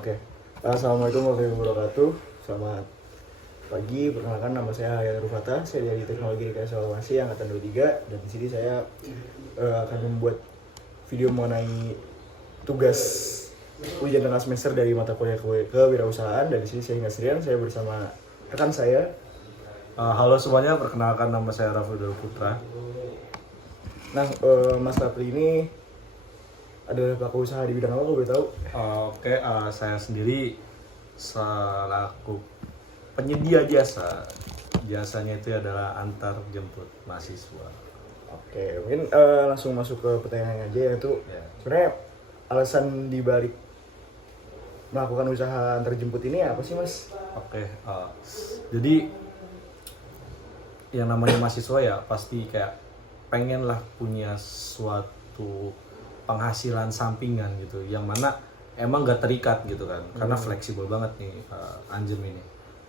Oke, Assalamualaikum warahmatullahi wabarakatuh. Selamat pagi, perkenalkan nama saya Hayat Rufata. Saya dari Teknologi Rekayasa Awasi Angkatan 23. Dan di sini saya akan membuat video mengenai tugas ujian tengah semester dari mata kuliah kewirausahaan. Dan di sini saya nggak sendirian, saya bersama rekan saya. Halo semuanya, perkenalkan nama saya Raffi Putra. Nah, Mas Rapli ini adalah pelaku usaha di bidang apa, gue tahu? Saya sendiri selaku penyedia jasa. Jasanya itu adalah antar jemput mahasiswa. Oke, mungkin langsung masuk ke pertanyaan aja, yaitu Ya. sebenarnya alasan dibalik melakukan usaha antar jemput ini apa sih, Mas? Jadi yang namanya mahasiswa ya pasti kayak pengen lah punya suatu penghasilan sampingan gitu, yang mana emang gak terikat gitu kan, karena fleksibel banget nih Anjem ini.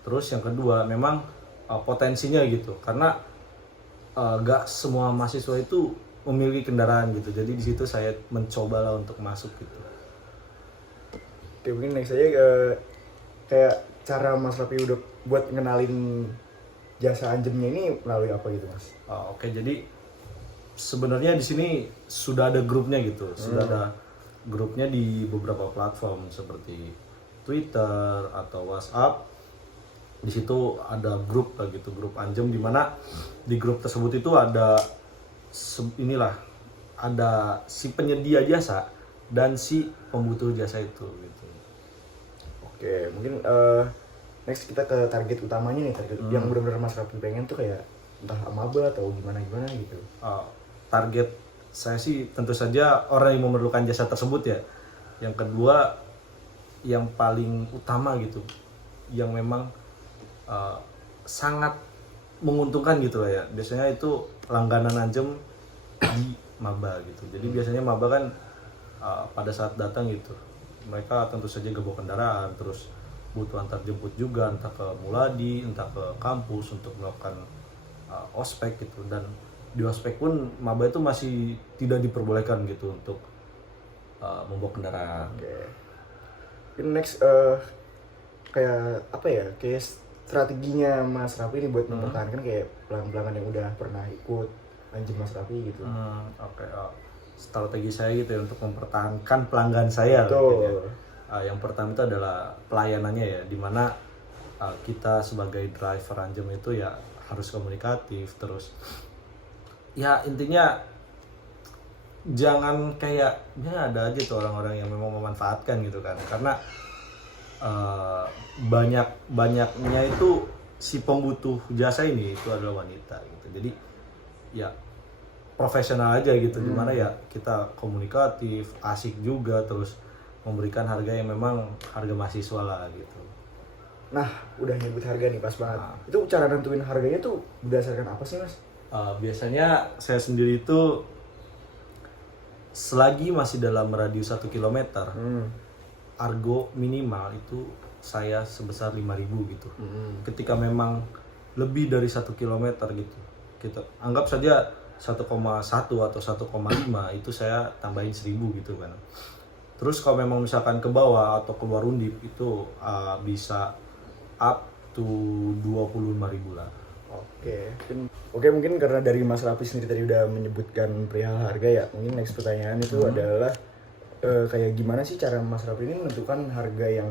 Terus yang kedua memang potensinya gitu, karena gak semua mahasiswa itu memiliki kendaraan gitu, jadi di situ saya mencoba lah untuk masuk gitu. Oke, mungkin next aja kayak cara Mas Rapi udah buat ngenalin jasa Anjemnya ini melalui apa gitu, Mas? Jadi sebenarnya di sini sudah ada grupnya gitu, sudah ada grupnya di beberapa platform seperti Twitter atau WhatsApp. Di situ ada grup lah gitu, grup Anjem, di mana di grup tersebut itu ada ada si penyedia jasa dan si pembutuh jasa itu gitu. Oke, mungkin next kita ke target utamanya nih, target yang benar-benar Mas Rapi pengen tuh kayak entah maba atau gimana gitu. Target saya sih tentu saja orang yang memerlukan jasa tersebut ya. Yang kedua, yang paling utama gitu, yang memang sangat menguntungkan gitu lah ya. Biasanya itu langganan Anjem di maba gitu. Jadi biasanya maba kan pada saat datang gitu, mereka tentu saja gak bawa kendaraan, terus butuh antar jemput juga, entah ke Muladi, entah ke kampus untuk melakukan ospek gitu. Dan di ospek pun maba itu masih tidak diperbolehkan gitu untuk membawa kendaraan. Oke. Mungkin next kayak apa ya? Kayak strateginya Mas Rapi ini buat mempertahankan kayak pelanggan-pelanggan yang udah pernah ikut Anjem Mas Rapi gitu. Strategi saya gitu ya untuk mempertahankan pelanggan saya. Betul. Gitu ya. Yang pertama itu adalah pelayanannya ya, dimana kita sebagai driver Anjem itu ya harus komunikatif, terus ya intinya jangan kayak ya ada aja tuh orang-orang yang memang memanfaatkan gitu kan, karena banyaknya itu si pembutuh jasa ini itu adalah wanita gitu. Jadi ya profesional aja gitu, dimana ya kita komunikatif, asik juga, terus memberikan harga yang memang harga mahasiswa lah gitu. Nah, udah nyebut harga nih, pas banget. Itu cara nentuin harganya tuh berdasarkan apa sih, Mas? Biasanya saya sendiri itu selagi masih dalam radius 1 km, argo minimal itu saya sebesar 5.000 gitu. Ketika memang lebih dari 1 km gitu, kita anggap saja 1,1 atau 1,5 itu saya tambahin 1.000 gitu kan. Terus kalau memang misalkan ke bawah atau keluar Undip itu bisa up to 25.000 lah. Oke, mungkin karena dari Mas Rapi sendiri tadi udah menyebutkan perihal harga ya, mungkin next pertanyaan itu adalah kayak gimana sih cara Mas Rapi ini menentukan harga yang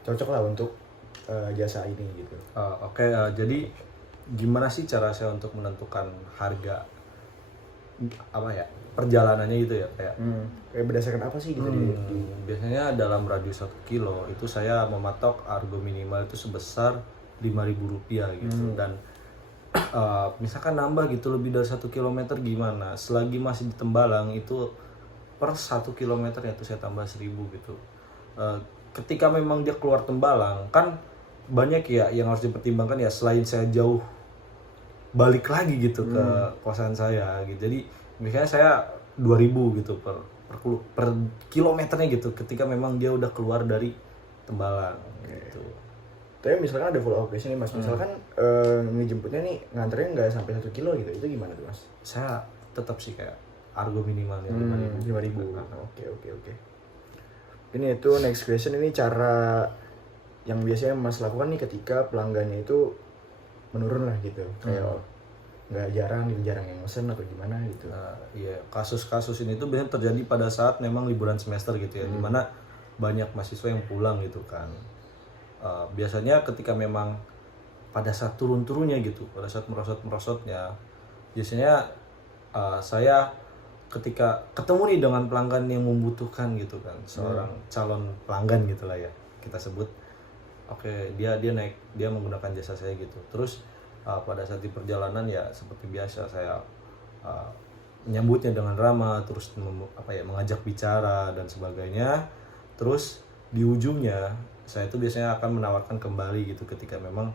cocok lah untuk jasa ini gitu. Jadi gimana sih cara saya untuk menentukan harga perjalanannya gitu ya, kayak Kayak berdasarkan apa sih gitu biasanya dalam radius 1 kilo itu saya mematok argo minimal itu sebesar Rp5.000 gitu. Dan misalkan nambah gitu lebih dari 1 kilometer gimana, selagi masih di Tembalang itu per 1 kilometer itu saya tambah 1.000 gitu. Ketika memang dia keluar Tembalang kan banyak ya yang harus dipertimbangkan ya, selain saya jauh balik lagi gitu ke kosan saya gitu. Jadi misalnya saya 2.000 gitu per kilometernya gitu, ketika memang dia udah keluar dari Tembalang gitu. Tapi misalkan ada follow up question nih, Mas. Misalkan ngejemputnya nih nganternya nggak sampai 1 kilo gitu, itu gimana tuh, Mas? Saya tetap sih kayak argo minimalnya 5.000. Oke. Ini itu next question, ini cara yang biasanya Mas lakukan nih ketika pelanggannya itu menurun lah gitu, kayak nggak jarang yang mesen atau gimana gitu. Nah, iya, kasus-kasus ini tuh biasanya terjadi pada saat memang liburan semester gitu ya, dimana banyak mahasiswa yang pulang gitu kan. Biasanya ketika memang pada saat turun-turunnya gitu, pada saat merosot-merosotnya, biasanya saya ketika ketemu nih dengan pelanggan yang membutuhkan gitu kan, seorang calon pelanggan gitulah ya kita sebut, oke dia naik, dia menggunakan jasa saya gitu. Terus pada saat di perjalanan ya seperti biasa saya menyambutnya dengan ramah, terus mengajak bicara dan sebagainya. Terus di ujungnya saya itu biasanya akan menawarkan kembali gitu ketika memang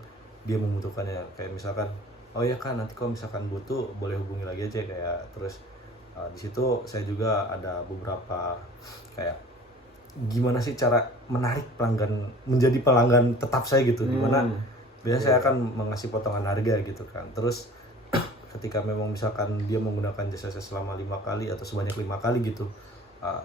dia membutuhkannya, kayak misalkan, oh ya kan nanti kalau misalkan butuh boleh hubungi lagi aja kayak. Terus di situ saya juga ada beberapa kayak gimana sih cara menarik pelanggan menjadi pelanggan tetap saya gitu, dimana biasanya saya akan mengasih potongan harga gitu kan. Terus ketika memang misalkan dia menggunakan jasa saya selama 5 kali atau sebanyak 5 kali gitu,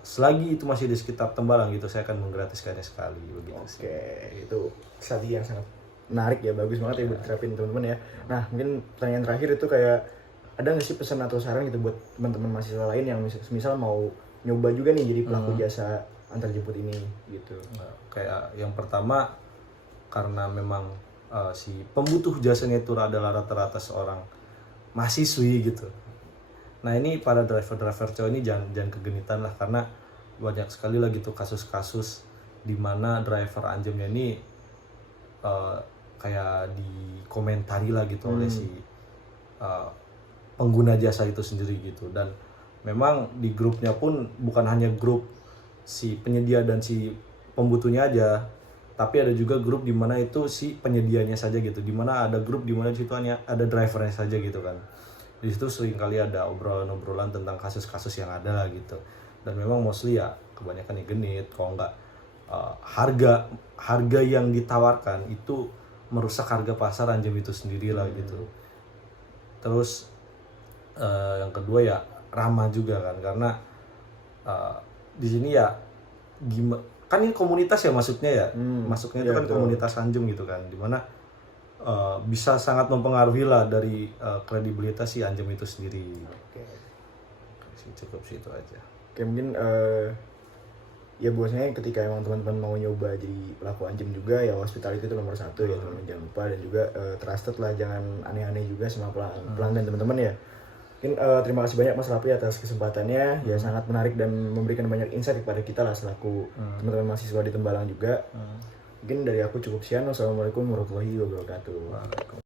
selagi itu masih di sekitar Tembalang gitu, saya akan menggratiskannya sekali begitu. Oke, itu strategi yang sangat menarik ya, bagus banget ya buat terapin teman-teman ya. Nah mungkin pertanyaan terakhir itu kayak ada nggak sih pesan atau saran gitu buat teman-teman mahasiswa lain yang misal mau nyoba juga nih jadi pelaku jasa antar jemput ini gitu. Nah, kayak yang pertama, karena memang si pembutuh jasanya itu adalah rata-rata seorang mahasiswi gitu. Nah ini para driver-driver cowok ini jangan kegenitan lah, karena banyak sekali lagi tuh kasus-kasus di mana driver anjemnya ini kayak dikomentari lah gitu oleh si pengguna jasa itu sendiri gitu. Dan memang di grupnya pun bukan hanya grup si penyedia dan si pembutuhnya aja, tapi ada juga grup di mana itu si penyedianya saja gitu, di mana ada grup di mana situ hanya ada drivernya saja gitu kan. Di situ sering kali ada obrolan-obrolan tentang kasus-kasus yang ada lah gitu. Dan memang mostly ya kebanyakan yang genit, kalau enggak harga yang ditawarkan itu merusak harga pasar anjem itu sendiri lah gitu. Terus yang kedua ya ramah juga kan, karena di sini ya kan ini komunitas ya masuknya ya, masuknya itu kan komunitas anjem gitu kan, dimana bisa sangat mempengaruhi lah dari kredibilitas si anjem itu sendiri. Oke. Cukup sih itu aja. Oke, mungkin ya bahwasanya ketika emang teman-teman mau nyoba jadi pelaku anjem juga ya, hospitality itu nomor 1 ya teman-teman, jangan lupa. Dan juga trusted lah, jangan aneh-aneh juga sama pelanggan teman-teman ya. Mungkin terima kasih banyak Mas Rapi atas kesempatannya, ya sangat menarik dan memberikan banyak insight kepada kita lah selaku teman-teman mahasiswa di Tembalang juga. Mungkin dari aku cukup sekian. Wassalamualaikum warahmatullahi wabarakatuh.